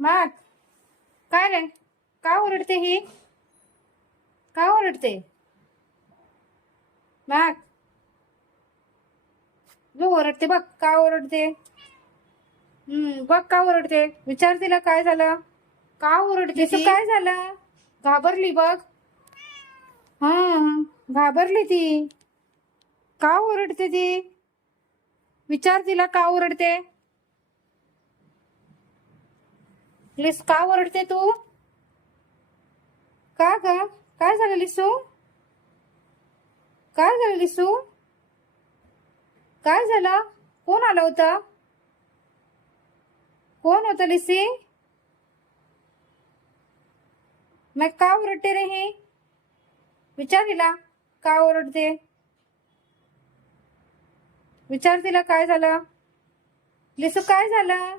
माग काय रे? का ओरडते ही? का ओरडते? माग जो ओरडते बघ, का ओरडते? बघ का ओरडते. विचार तिला काय झालं. का ओरडते ती? काय झालं? घाबरली बघ. हा, घाबरली ती. का ओरडते ती? विचार तिला का ओरडते. लिस का ओरडते तू? का ग? काय झालं लिसू? काय झालं लिसू? काय झालं? कोण आलं होतं? कोण होतं लिसी? मग का ओरडते रे हे? विचार तिला का ओरडते. विचार तिला काय झालं. लिसू काय झालं?